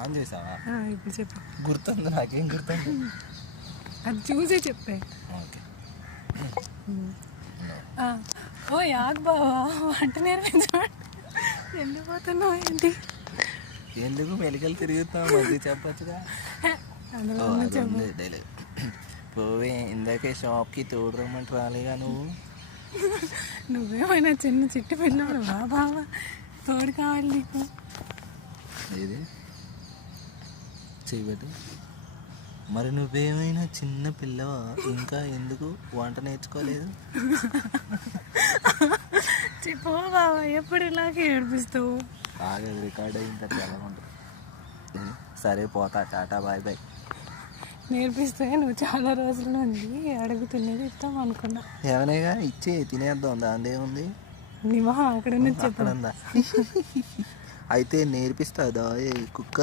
On చేసావా? ఇప్పుడు చెప్పు. గుర్తుంది, నాకేం గుర్తుంది? అది చూసే చెప్పే. ఓకే. ఓ యాక్ బావా, వంట నేర్పించమంటే ఎందుకు పోతున్నావు ఏంటి? ఎందుకు మెలికలు తిరుగుతావు? అది చెప్పచ్చుగా. డైలాగ్ పోవే, ఇందాకే షాప్కి తోడురమ్మంటే రాలేగా నువ్వు. నువ్వేమైనా చిన్న చిట్టి పిల్లడు బాబా, తోడు కావాలి నీకు. ఏది చేయబట్టి మరి నువ్వేమైనా చిన్న పిల్లవా? ఇంకా ఎందుకు వంట నేర్చుకోలేదు? చెప్పు బాబా, ఎప్పుడు ఇలాగే ఏడిపిస్తావు? బాగా రికార్డ్ అయిన తర్వాత ఎలా ఉంటుంది? సరే పోతా, టాటా, బాయ్ బాయ్. నేర్పిస్తే నువ్వు చాలా రోజుల నుండి అడుగుతున్నది ఇస్తాం అనుకున్నా. ఏమనేగా ఇచ్చి తినేద్దాం, దాని ఏముంది? నీ మొహం అక్కడ నుంచి అక్కడందా? అయితే నేర్పిస్తాదా కుక్క?